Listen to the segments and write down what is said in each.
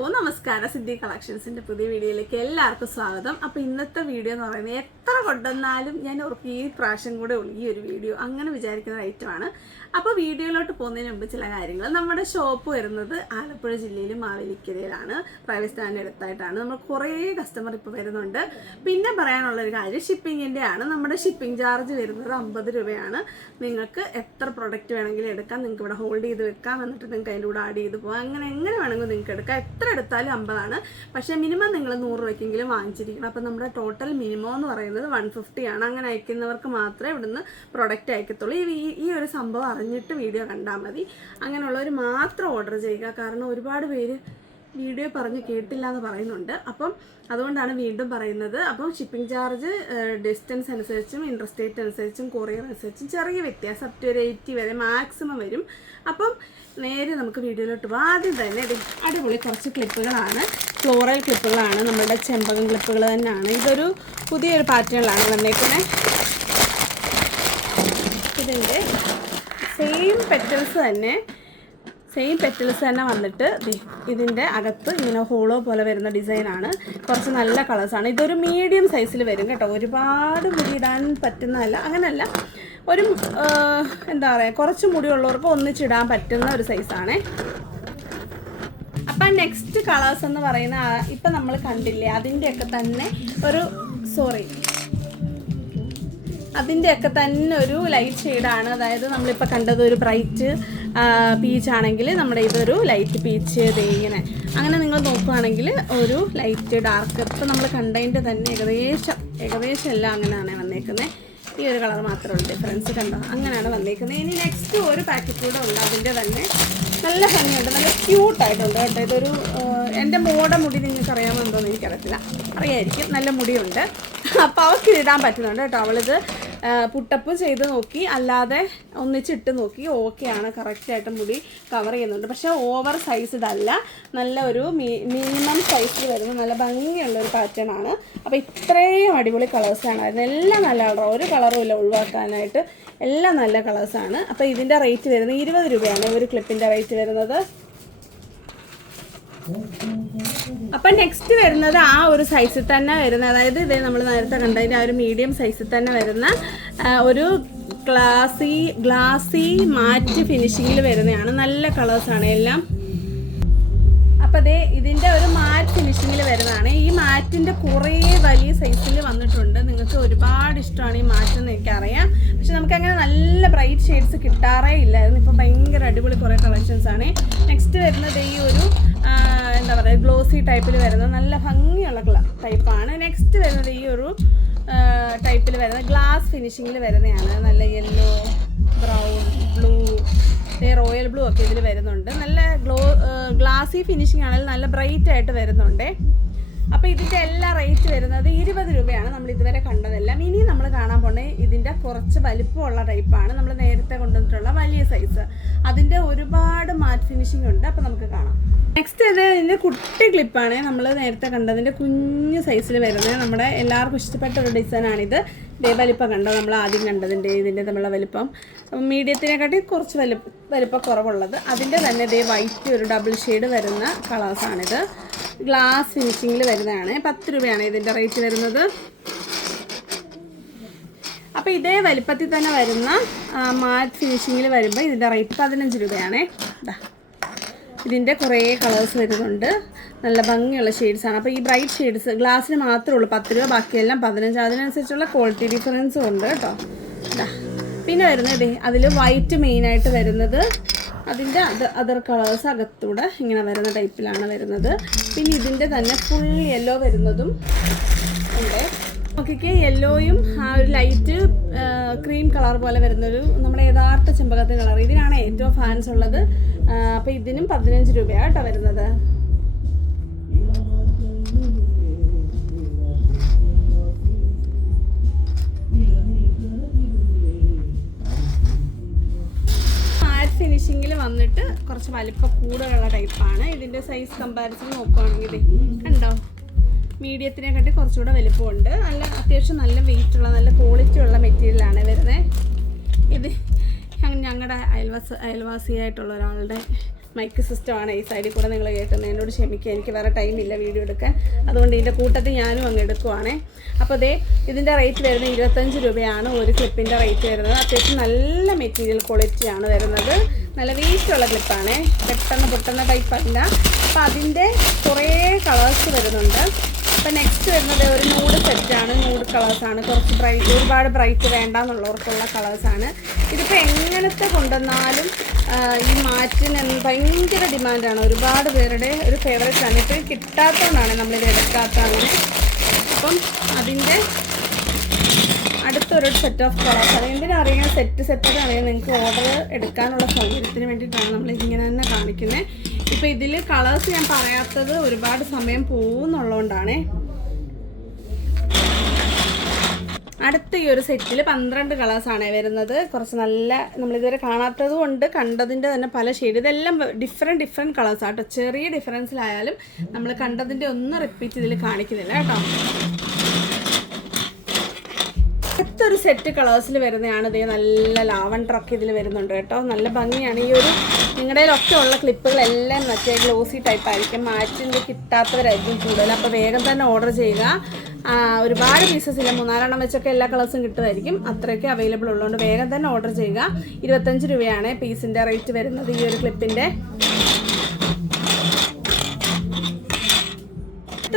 ഓ നമസ്കാരം. സിദ്ധി കളക്ഷൻസിന്റെ പുതിയ വീഡിയോയിലേക്ക് എല്ലാവർക്കും സ്വാഗതം. അപ്പോൾ ഇന്നത്തെ വീഡിയോ എന്ന് പറയുന്നത് എത്ര കൊണ്ടുവന്നാലും ഞാൻ ഓർക്കും ഈ പ്രാവശ്യം കൂടെ ഉള്ളൂ. ഈ ഒരു വീഡിയോ അങ്ങനെ വിചാരിക്കുന്ന ആണ്. അപ്പോൾ വീഡിയോയിലോട്ട് പോകുന്നതിന് മുമ്പ് ചില കാര്യങ്ങൾ. നമ്മുടെ ഷോപ്പ് വരുന്നത് ആലപ്പുഴ ജില്ലയിൽ മാവേലിക്കരയിലാണ്. Private stand അടുത്തായിട്ടാണ്. നമ്മൾ കുറേ കസ്റ്റമർ ഇപ്പോൾ വരുന്നുണ്ട്. പിന്നെ പറയാനുള്ളൊരു കാര്യം ഷിപ്പിങ്ങിന്റെ ആണ്. നമ്മുടെ ഷിപ്പിംഗ് ചാർജ് വരുന്നത് അമ്പത് രൂപയാണ്. നിങ്ങൾക്ക് എത്ര പ്രൊഡക്റ്റ് വേണമെങ്കിലും എടുക്കാം. നിങ്ങൾക്ക് ഇവിടെ ഹോൾഡ് ചെയ്ത് വെക്കാം. എന്നിട്ട് നിങ്ങൾക്ക് അതിന്റെ കൂടെ ആഡ് ചെയ്ത് പോകാം അങ്ങനെ എങ്ങനെ വേണമെങ്കിലും നിങ്ങൾക്ക് എടുക്കാം. എത്ര എടുത്താലും അമ്പതാണ്. പക്ഷേ മിനിമം നിങ്ങൾ നൂറ് രൂപയ്ക്കെങ്കിലും വാങ്ങിച്ചിരിക്കണം. അപ്പം നമ്മുടെ ടോട്ടൽ മിനിമം എന്ന് പറയുന്നത് വൺ ഫിഫ്റ്റി ആണ്. അങ്ങനെ അയക്കുന്നവർക്ക് മാത്രമേ ഇവിടുന്ന് പ്രൊഡക്റ്റ് അയക്കത്തുള്ളൂ. ഈ- ഈ ഒരു സംഭവം അറിഞ്ഞിട്ട് വീഡിയോ കണ്ടാൽ മതി. അങ്ങനെയുള്ളവർ മാത്രം ഓർഡർ ചെയ്യുക. കാരണം ഒരുപാട് പേര് വീഡിയോ പറഞ്ഞ് കേട്ടില്ല എന്ന് പറയുന്നുണ്ട്. അപ്പം അതുകൊണ്ടാണ് വീണ്ടും പറയുന്നത്. അപ്പം ഷിപ്പിംഗ് ചാർജ് ഡിസ്റ്റൻസ് അനുസരിച്ചും ഇൻട്രസ്റ്റേറ്റ് അനുസരിച്ചും കൊറിയർ അനുസരിച്ചും ചെറിയ വ്യത്യാസം അപ് ടു ഒരു എയ്റ്റി വരെ മാക്സിമം വരും. അപ്പം നേരെ നമുക്ക് വീഡിയോയിലോട്ട് പോകാം ആദ്യം തന്നെ അടിപൊളി കുറച്ച് ക്ലിപ്പുകളാണ് ഫ്ലോറൽ ക്ലിപ്പുകളാണ് നമ്മുടെ ചെമ്പകം ക്ലിപ്പുകൾ തന്നെയാണ്. ഇതൊരു പുതിയൊരു പാറ്റേണിലാണ് വന്നേക്കുന്നത് ഇതിന്റെ സെയിം പെറ്റൽസ് തന്നെ സെയിം പെറ്റൽസ് തന്നെ വന്നിട്ട് ഇതിന്റെ അകത്ത് ഇങ്ങനെ ഹോളോ പോലെ വരുന്ന ഡിസൈനാണ് കുറച്ച് നല്ല കളേഴ്സാണ് ഇതൊരു മീഡിയം സൈസിൽ വരും കേട്ടോ. ഒരുപാട് മുടി ഇടാൻ പറ്റുന്നതല്ല. അങ്ങനെയല്ല ഒരു എന്താ പറയുക കുറച്ച് മുടിയുള്ളവർക്ക് ഒന്നിച്ചിടാൻ പറ്റുന്ന ഒരു സൈസാണേ അപ്പം നെക്സ്റ്റ് കളേഴ്സ് എന്ന് പറയുന്ന ഇപ്പം നമ്മൾ കണ്ടില്ലേ അതിന്റെയൊക്കെ തന്നെ ഒരു സോറി അതിന്റെയൊക്കെ തന്നെ ഒരു ലൈറ്റ് ഷെയ്ഡാണ് അതായത് നമ്മളിപ്പോൾ കണ്ടത് ഒരു ബ്രൈറ്റ് പീച്ച് ആണെങ്കിൽ നമ്മുടെ ഇതൊരു ലൈറ്റ് പീച്ച് ഇങ്ങനെ. അങ്ങനെ നിങ്ങൾ നോക്കുകയാണെങ്കിൽ ഒരു ലൈറ്റ് ഡാർക്ക് ഇപ്പം നമ്മൾ കണ്ടതിന്റെ തന്നെ ഏകദേശം ഏകദേശം എല്ലാം അങ്ങനെയാണ് വന്നേക്കുന്നത്. ഈ ഒരു കളർ മാത്രമേ ഉള്ളൂ ഡിഫറൻസ് കണ്ടോ? അങ്ങനെയാണ് വന്നേക്കുന്നത്. ഇനി നെക്സ്റ്റ് ഒരു പാക്കറ്റ് കൂടെ ഉണ്ട്. അതിന്റെ തന്നെ നല്ല ഭംഗിയുണ്ട്. നല്ല ക്യൂട്ടായിട്ടുണ്ട് കേട്ടോ. ഇതൊരു എന്റെ മോടെ മുടി നിങ്ങൾക്ക് അറിയാമെന്നുണ്ടോയെന്ന് എനിക്കറിയത്തില്ല. അറിയായിരിക്കും. നല്ല മുടിയുണ്ട്. അപ്പോൾ അവൾക്ക് ഇടാൻ പറ്റുന്നുണ്ട് കേട്ടോ. അവളിത് പുട്ടപ്പ് ചെയ്ത് നോക്കി അല്ലാതെ ഒന്നിച്ചിട്ട് നോക്കി. ഓക്കെയാണ് കറക്റ്റായിട്ട് മുടി കവർ ചെയ്യുന്നുണ്ട്. പക്ഷേ ഓവർ സൈസ്ഡ് അല്ല നല്ല ഒരു മിനിമം സൈസിൽ വരുന്ന നല്ല ഭംഗിയുള്ള ഒരു പാറ്റേൺ ആണ്. അപ്പോൾ ഇത്രയും അടിപൊളി കളേഴ്സാണ് അതിന് എല്ലാം നല്ല കളർ ഒരു കളറും ഇല്ല ഒഴിവാക്കാനായിട്ട്. എല്ലാം നല്ല കളേഴ്സാണ് അപ്പോൾ ഇതിന്റെ റേറ്റ് വരുന്നത് ഇരുപത് രൂപയാണ്. ഒരു ക്ലിപ്പിന്റെ റേറ്റ് വരുന്നത്. അപ്പം നെക്സ്റ്റ് വരുന്നത് ആ ഒരു സൈസിൽ തന്നെ വരുന്ന അതായത് ഇതേ നമ്മൾ നേരത്തെ കണ്ടതിന്റെ ആ ഒരു മീഡിയം സൈസിൽ തന്നെ വരുന്ന ഒരു ഗ്ലാസി ഗ്ലാസി മാറ്റ് ഫിനിഷിങ്ങിൽ വരുന്നതാണ്. നല്ല കളേഴ്സാണ് എല്ലാം. അപ്പോൾ ഇതിന്റെ ഒരു മാറ്റ് ഫിനിഷിങ്ങിൽ വരുന്നതാണ്. ഈ മാറ്റിന്റെ കുറേ വലിയ സൈസിൽ വന്നിട്ടുണ്ട്. നിങ്ങൾക്ക് ഒരുപാട് ഇഷ്ടമാണ് ഈ മാറ്റ് എന്ന് എനിക്കറിയാം. പക്ഷെ നമുക്ക് അങ്ങനെ നല്ല ബ്രൈറ്റ് ഷെയ്ഡ്സ് കിട്ടാറേ ഇല്ലായിരുന്നു ഇപ്പൊ ഭയങ്കര അടിപൊളി കുറേ കളക്ഷൻസ് ആണ്. നെക്സ്റ്റ് വരുന്നത് ഈ ഒരു എന്താ പറയുക ഗ്ലോസി ടൈപ്പിൽ വരുന്ന നല്ല ഭംഗിയുള്ള ടൈപ്പാണ് നെക്സ്റ്റ് വരുന്നത് ഈ ഒരു ടൈപ്പിൽ വരുന്ന ഗ്ലാസ് ഫിനിഷിങ്ങിൽ വരുന്നതാണ് നല്ല yellow brown blue royal blue ഒക്കെ ഇതിൽ വരുന്നുണ്ട്. നല്ല ഗ്ലോ ഗ്ലാസി ഫിനിഷിംഗ് ആണെങ്കിൽ നല്ല ബ്രൈറ്റ് ആയിട്ട് വരുന്നുണ്ട്. അപ്പോൾ ഇതിന്റെ എല്ലാ റേറ്റ് വരുന്നത് ഇരുപത് രൂപയാണ് നമ്മൾ ഇതുവരെ കണ്ടതെല്ലാം. ഇനി നമ്മൾ കാണാൻ പോണേ ഇതിന്റെ കുറച്ച് വലിപ്പമുള്ള ടൈപ്പാണ്. നമ്മൾ നേരത്തെ കൊണ്ടുവന്നിട്ടുള്ള വലിയ സൈസ്. അതിന്റെ ഒരുപാട് മാറ്റ് ഫിനിഷിംഗ് ഉണ്ട്. അപ്പോൾ നമുക്ക് കാണാം. നെക്സ്റ്റ് ഇത് ഇതിന്റെ കുട്ടി ക്ലിപ്പാണ് നമ്മൾ നേരത്തെ കണ്ടതിന്റെ കുഞ്ഞ് സൈസിൽ വരുന്നത്. നമ്മുടെ എല്ലാവർക്കും ഇഷ്ടപ്പെട്ട ഒരു ഡിസൈനാണിത് ഇതേ വലിപ്പം കണ്ടോ? നമ്മൾ ആദ്യം കണ്ടതിന്റെ ഇതിന്റെ നമ്മളെ വലിപ്പം. മീഡിയത്തിനെക്കാട്ടി കുറച്ച് വലിപ്പ വലിപ്പം കുറവുള്ളത്. അതിന്റെ തന്നെ ഇതേ വൈറ്റ് ഒരു ഡബിൾ ഷെയ്ഡ് വരുന്ന കളേഴ്സാണിത് ഗ്ലാസ് ഫിനിഷിങ്ങിൽ വരുന്നതാണ്. പത്ത് രൂപയാണ് ഇതിന്റെ റേറ്റ് വരുന്നത്. അപ്പോൾ ഇതേ വലിപ്പത്തിൽ തന്നെ വരുന്ന മാറ്റ് ഫിനിഷിങ്ങിൽ വരുമ്പോൾ ഇതിന്റെ റേറ്റ് പതിനഞ്ച് രൂപയാണേ. ഇതാ ഇതിന്റെ കുറേ കളേഴ്സ് വരുന്നുണ്ട്. നല്ല ഭംഗിയുള്ള ഷെയ്ഡ്സാണ് അപ്പോൾ ഈ ബ്രൈറ്റ് ഷെയ്ഡ്സ് ഗ്ലാസ്സിന് മാത്രമേ ഉള്ളൂ. പത്ത് രൂപ ബാക്കിയെല്ലാം പതിനഞ്ച്. അതിനനുസരിച്ചുള്ള ക്വാളിറ്റി ഡിഫറൻസും ഉണ്ട് കേട്ടോ. പിന്നെ വരുന്നത് അതിൽ വൈറ്റ് മെയിനായിട്ട് വരുന്നത് അതിന്റെ അത് അതർ കളേഴ്സ് അകത്തൂടെ ഇങ്ങനെ വരുന്ന ടൈപ്പിലാണ് വരുന്നത്. പിന്നെ ഇതിന്റെ തന്നെ ഫുൾ യെല്ലോ വരുന്നതും ഉണ്ട്. നോക്കിക്കേ യെല്ലോയും ആ ഒരു ലൈറ്റ് ക്രീം കളർ പോലെ വരുന്നൊരു നമ്മുടെ യഥാർത്ഥ ചെമ്പകത്തെ കളർ ഇതിനാണ് ഏറ്റവും ഫാൻസ് ഉള്ളത്. അപ്പോൾ ഇതിനും പതിനഞ്ച് രൂപയാണ് കേട്ടോ വരുന്നത്. ഫിനിഷിങ്ങിൽ വന്നിട്ട് കുറച്ച് വലിപ്പം കൂടുതലുള്ള ടൈപ്പാണ് ഇതിന്റെ സൈസ് കമ്പാരിസൺ നോക്കുവാണെങ്കിൽ കണ്ടോ? മീഡിയത്തിനെക്കാട്ടി കുറച്ചുകൂടെ വലിപ്പമുണ്ട്. നല്ല അത്യാവശ്യം നല്ല വെയിറ്റ് ഉള്ള നല്ല ക്വാളിറ്റി ഉള്ള മെറ്റീരിയലാണ് വരുന്നത് ഇത് ഞങ്ങളുടെ അയൽവാസ അയൽവാസിയായിട്ടുള്ള ഒരാളുടെ മൈക്ക് സിസ്റ്റമാണ് ഈ സൈഡിൽ കൂടെ നിങ്ങൾ കേൾക്കുന്നത് എന്നോട് ക്ഷമിക്കുക എനിക്ക് വേറെ ഇല്ല വീഡിയോ എടുക്കാൻ. അതുകൊണ്ട് ഇതിന്റെ കൂട്ടത്തിൽ ഞാനും അങ്ങ് എടുക്കുവാണേ. അപ്പോൾ അതേ ഇതിന്റെ റേറ്റ് വരുന്നത് ഇരുപത്തഞ്ച് രൂപയാണ്. ഒരു ക്ലിപ്പിന്റെ റേറ്റ് വരുന്നത്. അത്യാവശ്യം നല്ല മെറ്റീരിയൽ ക്വാളിറ്റിയാണ് വരുന്നത്. നല്ല വെയിറ്റുള്ള ക്ലിപ്പാണ് പെട്ടെന്ന് പൊട്ടുന്ന ടൈപ്പല്ല അപ്പോൾ അതിന്റെ കുറേ കളേഴ്സ് വരുന്നുണ്ട്. അപ്പോൾ നെക്സ്റ്റ് വരുന്നത് ഒരു നൂഡ് സെറ്റാണ് നൂഡ് കളേഴ്സാണ് കുറച്ച് ബ്രൈറ്റ് ഒരുപാട് ബ്രൈറ്റ് വേണ്ട എന്നുള്ളവർക്കുള്ള കളേഴ്സാണ് ഇതിപ്പോൾ എങ്ങനത്തെ കൊണ്ടുവന്നാലും ഈ മാറ്റിന് ഭയങ്കര ഡിമാൻഡാണ് ഒരുപാട് പേരുടെ ഒരു ഫേവറേറ്റ് ആണ്. ഇപ്പോൾ കിട്ടാത്തതുകൊണ്ടാണ് നമ്മളിത് എടുക്കാത്ത അങ്ങനെ അപ്പം അതിന്റെ അടുത്തൊരു സെറ്റ് ഓഫ് കളേഴ്സ് അത് എന്തിനാ അറിയാം? സെറ്റ് സെറ്റ് അറിയാം. നിങ്ങൾക്ക് ഓർഡർ എടുക്കാനുള്ള സൗകര്യത്തിന് വേണ്ടിയിട്ടാണ് നമ്മൾ ഇങ്ങനെ തന്നെ കാണിക്കുന്നത് ഇപ്പോൾ ഇതിൽ കളേഴ്സ് ഞാൻ പറയാത്തത് ഒരുപാട് സമയം പോകുന്നുള്ളതുകൊണ്ടാണേ അടുത്ത ഈ ഒരു സെറ്റിൽ പന്ത്രണ്ട് കളേഴ്സാണ് വരുന്നത്. കുറച്ച് നല്ല നമ്മളിതുവരെ കാണാത്തത് കൊണ്ട് കണ്ടതിന്റെ തന്നെ പല ഷെയ്ഡ് ഇതെല്ലാം ഡിഫറെന്റ് ഡിഫറെന്റ് കളേഴ്സ് ആട്ടോ ചെറിയ ഡിഫറൻസിലായാലും നമ്മൾ കണ്ടതിന്റെ ഒന്നും റിപ്പീറ്റ് ഇതിൽ കാണിക്കുന്നില്ല കേട്ടോ. അടുത്തൊരു സെറ്റ് കളേഴ്സിൽ വരുന്നതാണ്. ഇതേ നല്ല ലാവണ്ടറൊക്കെ ഇതിൽ വരുന്നുണ്ട് കേട്ടോ. നല്ല ഭംഗിയാണ്. ഈ ഒരു നിങ്ങളുടെ ഒക്കെ ഉള്ള ക്ലിപ്പുകളെല്ലാം മറ്റേ ഗ്ലോസി ടൈപ്പ് ആയിരിക്കും. മാറ്റിന്റെ കിട്ടാത്തവരായിരിക്കും കൂടുതൽ അപ്പോൾ വേഗം തന്നെ ഓർഡർ ചെയ്യുക. ഒരുപാട് പീസസ് ഇല്ല. മൂന്നാലെണ്ണം വെച്ചൊക്കെ എല്ലാ കളേഴ്സും കിട്ടുമായിരിക്കും. അത്രയൊക്കെ അവൈലബിൾ ഉള്ളതുകൊണ്ട് വേഗം തന്നെ ഓർഡർ ചെയ്യുക. ഇരുപത്തഞ്ച് രൂപയാണ് പീസിന്റെ റേറ്റ് വരുന്നത് ഈ ഒരു ക്ലിപ്പിന്റെ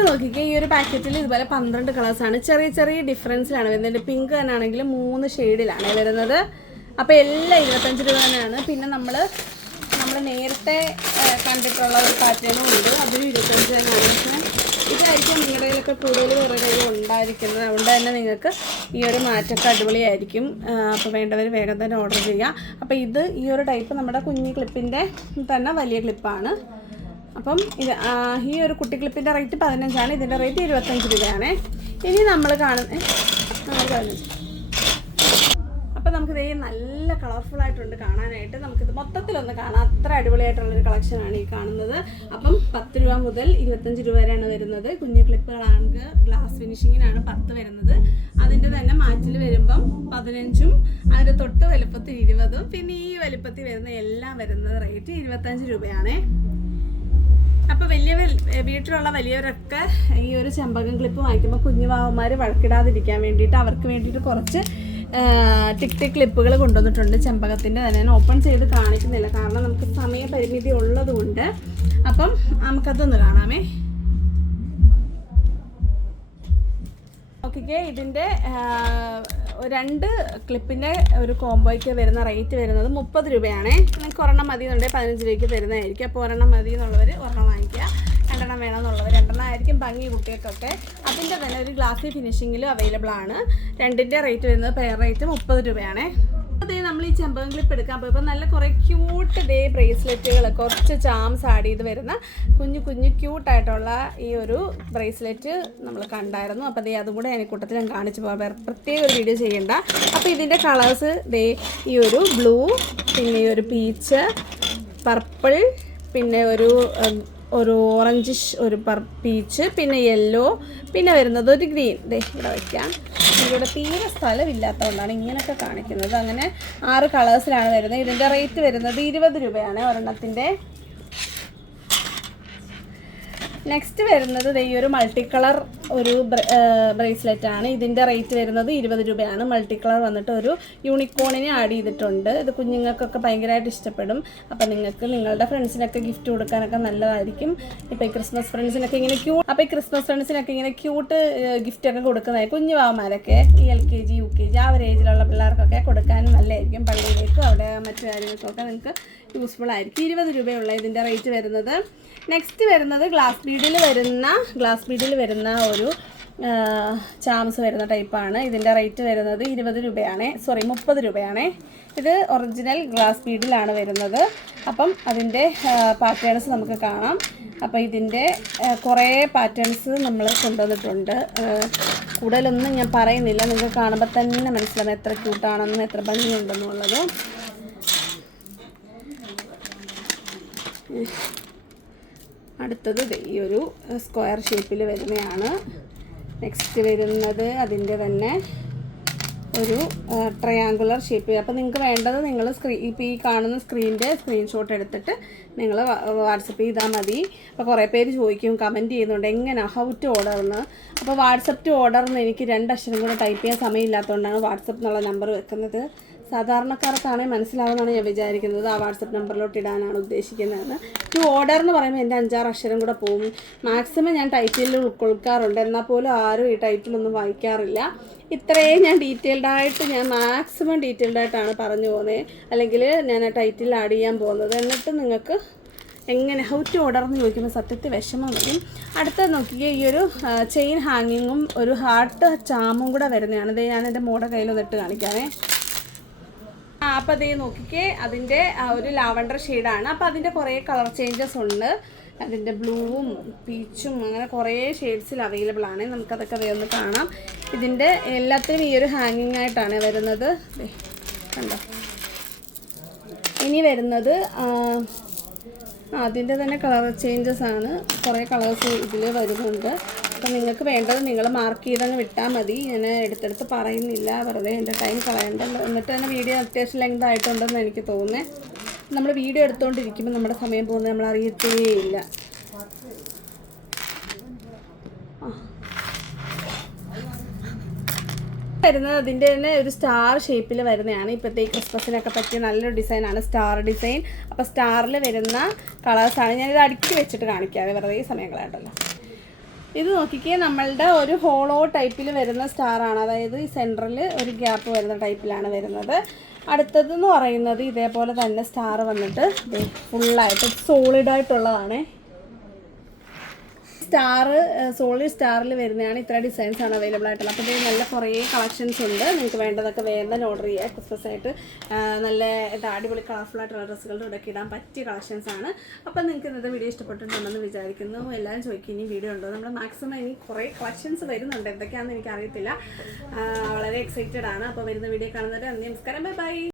ഇട്ട് നോക്കിക്കേ ഈ ഒരു പാക്കറ്റിൽ ഇതുപോലെ പന്ത്രണ്ട് ആണ്. ചെറിയ ചെറിയ ഡിഫറൻസിലാണ് വരുന്നത്. പിങ്ക് തന്നെ മൂന്ന് ഷെയ്ഡിലാണ് വരുന്നത്. അപ്പോൾ എല്ലാം ഇരുപത്തഞ്ച് രൂപ തന്നെയാണ്. പിന്നെ നമ്മൾ നമ്മൾ നേരത്തെ കണ്ടിട്ടുള്ള ഒരു പാറ്റേണും ഉണ്ട്. അതും ഇരുപത്തഞ്ച് തന്നെയാണ് ഇതായിരിക്കും നിങ്ങളുടെ കയ്യിലൊക്കെ കൂടുതൽ വേറെ കയ്യിൽ ഉണ്ടായിരിക്കുന്നത്. അതുകൊണ്ട് തന്നെ നിങ്ങൾക്ക് ഈ ഒരു മാറ്റൊക്കെ അടിപൊളിയായിരിക്കും. അപ്പോൾ വേണ്ടവർ വേഗം തന്നെ ഓർഡർ ചെയ്യുക. അപ്പോൾ ഇത് ഈ ഒരു ടൈപ്പ് നമ്മുടെ കുഞ്ഞി ക്ലിപ്പിന്റെ തന്നെ വലിയ ക്ലിപ്പാണ് അപ്പം ഇത് ഈ ഒരു കുട്ടി ക്ലിപ്പിന്റെ റേറ്റ് പതിനഞ്ചാണ്. ഇതിന്റെ റേറ്റ് ഇരുപത്തഞ്ച് രൂപയാണ്. ഇനി നമ്മൾ കാണുന്നത് അപ്പം നമുക്ക് ഇതേ നല്ല കളർഫുൾ ആയിട്ടുണ്ട് കാണാനായിട്ട്. നമുക്കിത് മൊത്തത്തിലൊന്ന് കാണാം. അത്ര അടിപൊളിയായിട്ടുള്ളൊരു കളക്ഷനാണ് ഈ കാണുന്നത്. അപ്പം പത്ത് രൂപ മുതൽ ഇരുപത്തഞ്ച് രൂപ വരെയാണ് വരുന്നത്. കുഞ്ഞു ക്ലിപ്പുകളാണെങ്കിൽ ഗ്ലാസ് ഫിനിഷിങ്ങിനാണ് പത്ത് വരുന്നത്. അതിന്റെ തന്നെ മാറ്റിൽ വരുമ്പം പതിനഞ്ചും അതിന്റെ തൊട്ട് വലുപ്പത്തിൽ ഇരുപതും പിന്നെ ഈ വലുപ്പത്തിൽ വരുന്ന എല്ലാം വരുന്നത് റേറ്റ് ഇരുപത്തഞ്ച് രൂപയാണേ. അപ്പൊ വലിയ വീട്ടിലുള്ള വലിയവരൊക്കെ ഈ ഒരു ചെമ്പകം ക്ലിപ്പ് വാങ്ങിക്കുമ്പോൾ കുഞ്ഞു വാവന്മാർ വഴക്കിടാതിരിക്കാൻ വേണ്ടിയിട്ട് അവർക്ക് വേണ്ടിയിട്ട് കുറച്ച് ടിക് ടിക് ക്ലിപ്പുകൾ കൊണ്ടുവന്നിട്ടുണ്ട് ചെമ്പകത്തിന്റെ തന്നെ ഞാൻ ഓപ്പൺ ചെയ്ത് കാണിക്കുന്നില്ല. കാരണം നമുക്ക് സമയപരിമിതി ഉള്ളതുകൊണ്ട്. അപ്പം നമുക്കതൊന്ന് കാണാമേ. ഓക്കെ ഇതിന്റെ രണ്ട് ക്ലിപ്പിന്റെ ഒരു കോംബോയ്ക്ക് വരുന്ന റേറ്റ് വരുന്നത് മുപ്പത് രൂപയാണേ. നിങ്ങൾക്ക് ഒരെണ്ണം മതി എന്നുണ്ടെങ്കിൽ പതിനഞ്ച് രൂപയ്ക്ക് തരുന്നതായിരിക്കും. അപ്പോൾ ഒരെണ്ണം മതി എന്നുള്ളവർ ഒരെണ്ണം വാങ്ങിക്കുക. രണ്ടെണ്ണം വേണമെന്നുള്ളവർ രണ്ടെണ്ണം ആയിരിക്കും. ഭംഗി കുട്ടികൾക്കൊക്കെ അതിന്റെ തന്നെ ഒരു ഗ്ലാസി ഫിനിഷിങ്ങിലും അവൈലബിൾ ആണ്. രണ്ടിന്റെ റേറ്റ് വരുന്നത് പെയർ റേറ്റ് മുപ്പത് രൂപയാണേ. അതേ നമ്മൾ ഈ ചെമ്പകം ക്ലിപ്പ് എടുക്കാൻ പോയപ്പോൾ നല്ല കുറേ ക്യൂട്ട് ഡേ ബ്രേസ്ലെറ്റുകൾ കുറച്ച് ചാംസ് ആഡ് ചെയ്ത് വരുന്ന കുഞ്ഞു കുഞ്ഞു ക്യൂട്ടായിട്ടുള്ള ഈ ഒരു ബ്രേസ്ലെറ്റ് നമ്മൾ കണ്ടായിരുന്നു. അപ്പോൾ ദേ അതും കൂടെ അതിനെക്കൂട്ടത്തിൽ കൂട്ടത്തിൽ ഞാൻ കാണിച്ചു പോകാം വേറെ പ്രത്യേക ഒരു വീഡിയോ ചെയ്യണ്ട. അപ്പോൾ ഇതിന്റെ കളേഴ്സ് ദേ ഈ ഒരു ബ്ലൂ പിന്നെ ഈ ഒരു പീച്ച് പർപ്പിൾ പിന്നെ ഒരു ഒരു ഓറഞ്ചിഷ് ഒരു പർ പീച്ച് പിന്നെ യെല്ലോ പിന്നെ വരുന്നത് ഒരു ഗ്രീൻ ദേ ഇവിടെ വയ്ക്കാം ഇവിടെ തീരെ സ്ഥലമില്ലാത്തതുകൊണ്ടാണ് ഇങ്ങനെയൊക്കെ കാണിക്കുന്നത്. അങ്ങനെ ആറ് കളേഴ്സിലാണ് വരുന്നത്. ഇതിന്റെ റേറ്റ് വരുന്നത് ഇരുപത് രൂപയാണ്. ഒരെണ്ണത്തിന്റെ നെക്സ്റ്റ് വരുന്നത് ഈ ഒരു മൾട്ടി കളർ ഒരു ബ്രേസ്ലെറ്റ് ആണ്. ഇതിന്റെ റേറ്റ് വരുന്നത് ഇരുപത് രൂപയാണ്. മൾട്ടി കളർ വന്നിട്ട് ഒരു യൂണിക്കോണിനെ ആഡ് ചെയ്തിട്ടുണ്ട്. ഇത് കുഞ്ഞുങ്ങൾക്കൊക്കെ ഭയങ്കരമായിട്ട് ഇഷ്ടപ്പെടും. അപ്പം നിങ്ങൾക്ക് നിങ്ങളുടെ ഫ്രണ്ട്സിനൊക്കെ ഗിഫ്റ്റ് കൊടുക്കാനൊക്കെ നല്ലതായിരിക്കും. ഇപ്പോൾ ഈ ക്രിസ്മസ് ഫ്രണ്ട്സിനൊക്കെ ഇങ്ങനെ ക്യൂട്ട് അപ്പോൾ ഈ ക്രിസ്മസ് ഫ്രണ്ട്സിനൊക്കെ ഇങ്ങനെ ക്യൂട്ട് ഗിഫ്റ്റൊക്കെ കൊടുക്കുന്നതായി കുഞ്ഞു വാവന്മാരൊക്കെ ഈ L K G U K G ആ ഒരു ഏജിലുള്ള പിള്ളേർക്കൊക്കെ കൊടുക്കാൻ നല്ലതായിരിക്കും പള്ളിയിലേക്ക് അവിടെ മറ്റു കാര്യങ്ങൾക്കൊക്കെ നിങ്ങൾക്ക് യൂസ്ഫുൾ ആയിരിക്കും. ഇരുപത് രൂപയുള്ള ഇതിന്റെ റേറ്റ് വരുന്നത്. നെക്സ്റ്റ് വരുന്നത് ഗ്ലാസ് ബീഡിൽ വരുന്ന ഗ്ലാസ് ബീഡിൽ വരുന്ന ഒരു ചാംസ് വരുന്ന ടൈപ്പാണ്. ഇതിന്റെ റേറ്റ് വരുന്നത് ഇരുപത് രൂപയാണ്. സോറി മുപ്പത് രൂപയാണ്. ഇത് ഒറിജിനൽ ഗ്ലാസ് ബീഡിലാണ് വരുന്നത്. അപ്പം അതിന്റെ പാറ്റേൺസ് നമുക്ക് കാണാം. അപ്പോൾ ഇതിന്റെ കുറേ പാറ്റേൺസ് നമ്മൾ കൊണ്ടുവന്നിട്ടുണ്ട്. കൂടുതലൊന്നും ഞാൻ പറയുന്നില്ല. നിങ്ങൾക്ക് കാണുമ്പോൾ തന്നെ മനസ്സിലാവും എത്ര ക്യൂട്ടാണെന്നും എത്ര ഭംഗിയുണ്ടെന്നുള്ളത്. അടുത്തത് ഈ ഒരു സ്ക്വയർ ഷേപ്പിൽ വരുന്നതാണ് നെക്സ്റ്റ് വരുന്നത് അതിന്റെ തന്നെ ഒരു ട്രയാങ്കുലർ ഷേപ്പ് അപ്പോൾ നിങ്ങൾക്ക് വേണ്ടത് നിങ്ങൾ സ്ക്രീൻ ഇപ്പോൾ ഈ കാണുന്ന സ്ക്രീനിന്റെ സ്ക്രീൻഷോട്ട് എടുത്തിട്ട് നിങ്ങൾ വാട്സപ്പ് ചെയ്താൽ മതി. അപ്പോൾ കുറേ പേര് ചോദിക്കും കമന്റ് ചെയ്യുന്നുണ്ട് എങ്ങനെ? ഹൗ ടു ഓർഡർ എന്ന് അപ്പോൾ വാട്സപ്പ് ടു ഓർഡർ എന്ന് എനിക്ക് രണ്ട് അക്ഷരം കൂടെ ടൈപ്പ് ചെയ്യാൻ സമയമില്ലാത്തതുകൊണ്ടാണ് വാട്സപ്പ് എന്നുള്ള നമ്പർ വെക്കുന്നത്. സാധാരണക്കാർക്കാണെങ്കിൽ മനസ്സിലാവുമെന്നാണ് ഞാൻ വിചാരിക്കുന്നത്. ആ വാട്സപ്പ് നമ്പറിലോട്ട് ഇടാനാണ് ഉദ്ദേശിക്കുന്നത്. ടു ഓർഡർ എന്ന് പറയുമ്പോൾ എന്റെ അഞ്ചാറ് അക്ഷരം കൂടെ പോകും. മാക്സിമം ഞാൻ ടൈറ്റിലിൽ ഉൾക്കൊള്ളിക്കാറുണ്ട്. എന്നാൽ പോലും ആരും ഈ ടൈറ്റിലൊന്നും വായിക്കാറില്ല. ഇത്രയും ഞാൻ ഡീറ്റെയിൽഡ് ആയിട്ട് ഞാൻ മാക്സിമം ഡീറ്റെയിൽഡ് ആയിട്ടാണ് പറഞ്ഞു പോകുന്നത് അല്ലെങ്കിൽ ഞാൻ ആ ടൈറ്റിൽ ആഡ് ചെയ്യാൻ പോകുന്നത്. എന്നിട്ട് നിങ്ങൾക്ക് എങ്ങനെ ഹൗ ടു ഓർഡർ എന്ന് ചോദിക്കുമ്പോൾ സത്യത്തിൽ വിഷമം വരും. അടുത്തത് നോക്കിയാൽ ഈ ഒരു ചെയിൻ ഹാങ്ങിങ്ങും ഒരു ഹാർട്ട് ചാമും കൂടെ വരുന്നതാണ്. ഇത് ഞാൻ എന്റെ മോടെ കയ്യിൽ ഇട്ട് കാണിക്കാമേ അപ്പം അതേ നോക്കിക്കേ അതിന്റെ ഒരു ലാവണ്ടർ ഷെയ്ഡാണ്. അപ്പം അതിന്റെ കുറേ കളർ ചേഞ്ചസ് ഉണ്ട്. അതിന്റെ ബ്ലൂവും പീച്ചും അങ്ങനെ കുറേ ഷെയ്ഡ്സിൽ അവൈലബിൾ ആണ്. നമുക്കതൊക്കെ വേഗം കാണാം. ഇതിന്റെ എല്ലാത്തിനും ഈ ഒരു ഹാങ്ങിങ് ആയിട്ടാണ് വരുന്നത്. കണ്ടോ? ഇനി വരുന്നത് അതിന്റെ തന്നെ കളർ ചേഞ്ചസ് ആണ്. കുറേ കളേഴ്സ് ഇതിൽ വരുന്നുണ്ട്. അപ്പം നിങ്ങൾക്ക് വേണ്ടത് നിങ്ങൾ മാർക്ക് ചെയ്തങ്ങ് വിട്ടാൽ മതി. ഞാൻ എടുത്തെടുത്ത് പറയുന്നില്ല. വെറുതെ എന്റെ ടൈം കളയണ്ടല്ലോ എന്നിട്ട് തന്നെ വീഡിയോ അത്യാവശ്യം ലെങ്ത് ആയിട്ടുണ്ടെന്ന് എനിക്ക് തോന്നുന്നത് നമ്മൾ വീഡിയോ എടുത്തുകൊണ്ടിരിക്കുമ്പോൾ നമ്മുടെ സമയം പോകുന്നത് നമ്മൾ അറിയത്തേ ഇല്ല. വരുന്നത് അതിന്റെ തന്നെ ഒരു സ്റ്റാർ ഷേപ്പിൽ വരുന്നതാണ്. ഇപ്പോഴത്തെ ക്രിസ്മസിനൊക്കെ പറ്റിയ നല്ലൊരു ഡിസൈനാണ് സ്റ്റാർ ഡിസൈൻ അപ്പോൾ സ്റ്റാറിൽ വരുന്ന കളേഴ്സാണ് ഞാനിത് അടുക്കി വെച്ചിട്ട് കാണിക്കാതെ വെറുതെ സമയങ്ങളായിട്ടല്ലോ ഇത് നോക്കിക്കേ നമ്മളുടെ ഒരു ഹോളോ ടൈപ്പിൽ വരുന്ന സ്റ്റാർ ആണ്. അതായത് ഈ സെന്ററിൽ ഒരു ഗ്യാപ്പ് വരുന്ന ടൈപ്പിലാണ് വരുന്നത്. അടുത്തതെന്ന് പറയുന്നത് ഇതേപോലെ തന്നെ സ്റ്റാർ വന്നിട്ട് ഫുള്ളായിട്ട് സോളിഡായിട്ടുള്ളതാണ് സ്റ്റാർ സോളിഡ് സ്റ്റാറിൽ വരുന്നതാണ് ഇത്ര ഡിസൈൻസ് ആണ് അവൈലബിൾ ആയിട്ടുള്ളത്. അപ്പോൾ നല്ല കുറേ കളക്ഷൻസ് ഉണ്ട്. നിങ്ങൾക്ക് വേണ്ടതൊക്കെ വേഗം ഓർഡർ ചെയ്യുക ക്രിസ്മസ് ആയിട്ട് നല്ല അടിപൊളി കളർഫുൾ ആയിട്ടുള്ള ഡ്രസ്സുകളുടെ ഇടയ്ക്ക് ഇടാൻ പറ്റിയ കളക്ഷൻസ് ആണ്. അപ്പോൾ നിങ്ങൾക്ക് ഇന്നത്തെ വീഡിയോ ഇഷ്ടപ്പെട്ടിട്ടുണ്ടെന്ന് വിചാരിക്കുന്നു. എല്ലാവരും ചോദിക്കും ഇനി വീഡിയോ ഉണ്ടോ? നമ്മൾ മാക്സിമം ഇനി കുറേ കളക്ഷൻസ് വരുന്നുണ്ട്. എന്തൊക്കെയാണെന്ന് എനിക്ക് അറിയത്തില്ല വളരെ എക്സൈറ്റഡ് ആണ്. അപ്പോൾ വരുന്ന വീഡിയോ കാണുന്നവരെ നന്ദി നമസ്കാരം. Bye bye